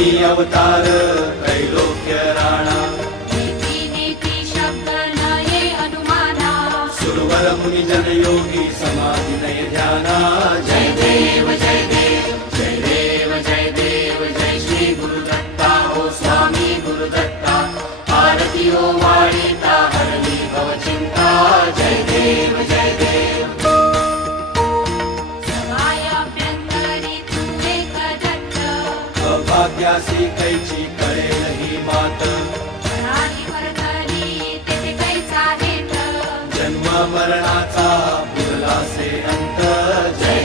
तुम्ही अवतार त्रैलोक्य राणा नीती शब्द नये अनुमाना सुरवर मुनि जन योगी समाधि नय ध्याना जय देव जय देव जय देव जय देव जय श्री गुरुदत्ता ओ स्वामी गुरुदत्ता आरती ओ वाणीता हरली भव चिंता जय देव जय देव समायाभ्यंतरी तू एक दत्त अभाग्यासी कैची कळे नाही मात प्राणी भरतरी तेथे कैचा हेत जन्म मरणाचा पुरलासे अंत जय